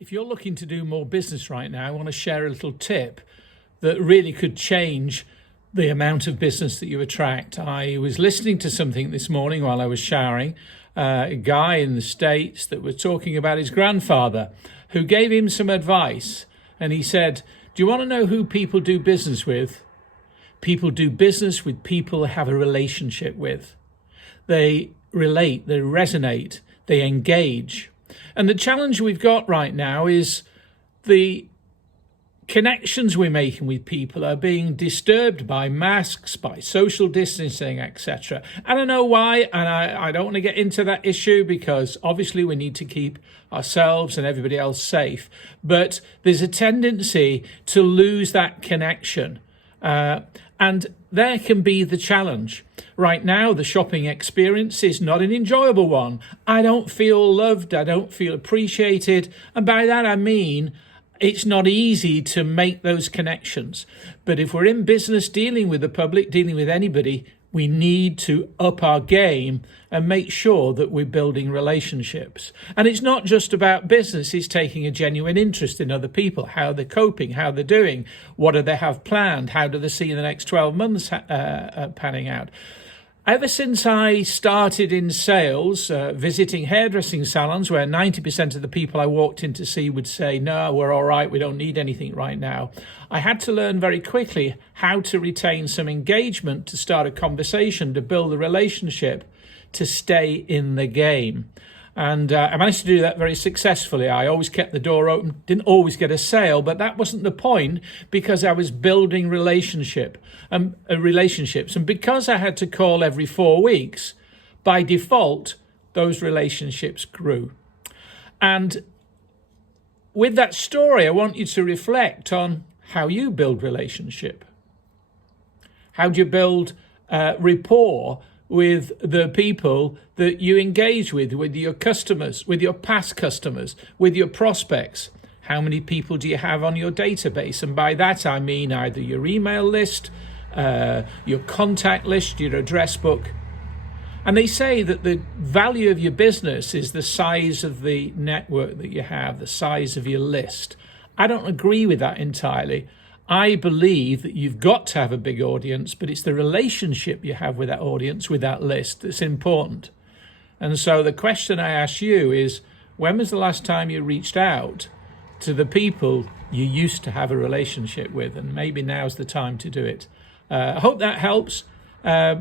If you're looking to do more business right now, I want to share a little tip that really could change the amount of business that you attract. I was listening to something this morning while I was showering, a guy in the States that was talking about his grandfather who gave him some advice. And he said, do you want to know who people do business with? People do business with people they have a relationship with. They relate, they resonate, they engage. And the challenge we've got right now is the connections we're making with people are being disturbed by masks, by social distancing, etc. I don't know why, and I don't want to get into that issue because obviously we need to keep ourselves and everybody else safe. But there's a tendency to lose that connection. And there can be the challenge. Right now, the shopping experience is not an enjoyable one. I don't feel loved. I don't feel appreciated. And by that, I mean, it's not easy to make those connections. But if we're in business dealing with the public, dealing with anybody, we need to up our game and make sure that we're building relationships. And it's not just about business, it's taking a genuine interest in other people, how they're coping, how they're doing, what do they have planned, how do they see the next 12 months panning out. Ever since I started in sales, visiting hairdressing salons where 90% of the people I walked in to see would say, no, we're all right, we don't need anything right now, I had to learn very quickly how to retain some engagement, to start a conversation, to build a relationship, to stay in the game. And I managed to do that very successfully. I always kept the door open, didn't always get a sale, but that wasn't the point because I was building relationships. And because I had to call every 4 weeks, by default, those relationships grew. And with that story, I want you to reflect on how you build relationship. How do you build rapport with the people that you engage with your customers, with your past customers, with your prospects? How many people do you have on your database? And by that, I mean either your email list, your contact list, your address book. And they say that the value of your business is the size of the network that you have, the size of your list. I don't agree with that entirely. I believe that you've got to have a big audience, but it's the relationship you have with that audience, with that list, that's important. And so the question I ask you is, when was the last time you reached out to the people you used to have a relationship with? And maybe now's the time to do it. I hope that helps.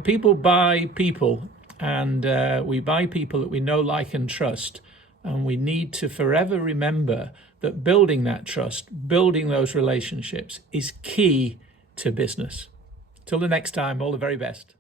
People buy people, and we buy people that we know, like, and trust. And we need to forever remember that building that trust, building those relationships is key to business. Till the next time, all the very best.